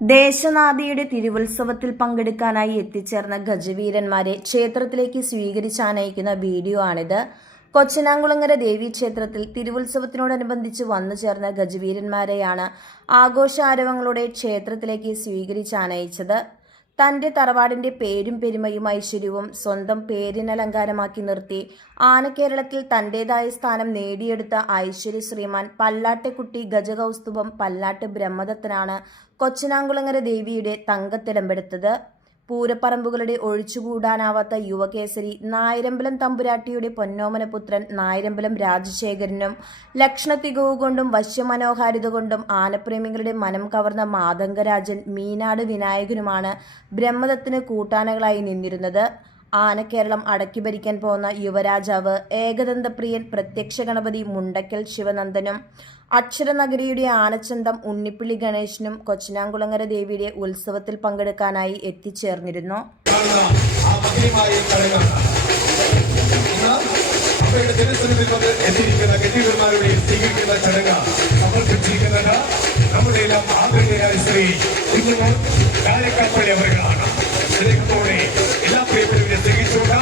ദേശനാഥയുടെ തിരുവുത്സവത്തിൽ പങ്കെടുക്കാനായി എത്തിച്ചേർന്ന ഗജവീരന്മാരെ ക്ഷേത്രത്തിലേക്ക് സ്വീകരിച്ചാനയിക്കുന്ന വീഡിയോ ആണിത്. കൊച്ചനാങ്കുളങ്ങര ദേവീക്ഷേത്രത്തിൽ തിരുവുത്സവത്തിനോടനുബന്ധിച്ച് വന്നു ചേർന്ന ഗജവീരന്മാരെയാണ് ആഘോഷാരവങ്ങളോടെ ക്ഷേത്രത്തിലേക്ക് സ്വീകരിച്ചാനയിച്ചത്. തന്റെ തറവാടിന്റെ പേരും പെരുമയും ഐശ്വര്യവും സ്വന്തം പേരിനലങ്കാരമാക്കി നിർത്തി ആനക്കേരളത്തിൽ തന്റേതായ സ്ഥാനം നേടിയെടുത്ത ഐശ്വര്യ ശ്രീമാൻ പല്ലാട്ടെക്കുട്ടി ഗജകൗസ്തുഭം പല്ലാട്ട് ബ്രഹ്മദത്തനാണ് കൊച്ചനാങ്കുളങ്ങര ദേവിയുടെ തങ്കത്തിടമ്പെടുത്തത്. പൂരപ്പറമ്പുകളുടെ ഒഴിച്ചുകൂടാനാവാത്ത യുവകേസരി നായരമ്പലം തമ്പുരാട്ടിയുടെ പൊന്നോമനപുത്രൻ നായരമ്പലം രാജശേഖരനും ലക്ഷണത്തികവ് കൊണ്ടും വശ്യമനോഹാരിത കൊണ്ടും ആനപ്രേമികളുടെ മനം കവർന്ന മാതംഗരാജൻ മീനാട് വിനായകനുമാണ് ബ്രഹ്മദത്തിന് കൂട്ടാനകളായി നിന്നിരുന്നത്. ആനക്കേരളം അടക്കി ഭരിക്കാൻ പോകുന്ന യുവരാജാവ് ഏകദന്തപ്രിയൻ പ്രത്യക്ഷ ഗണപതി മുണ്ടക്കൽ ശിവനന്ദനും അക്ഷരനഗരിയുടെ ആനച്ചന്തം ഉണ്ണിപ്പിള്ളി ഗണേശനും കൊച്ചനാങ്കുളങ്ങര ദേവിയുടെ ഉത്സവത്തിൽ പങ്കെടുക്കാനായി എത്തിച്ചേർന്നിരുന്നു. എല്ലാ പ്രിയപ്പെട്ടവരെ സ്വീകരിച്ചുകൊണ്ട്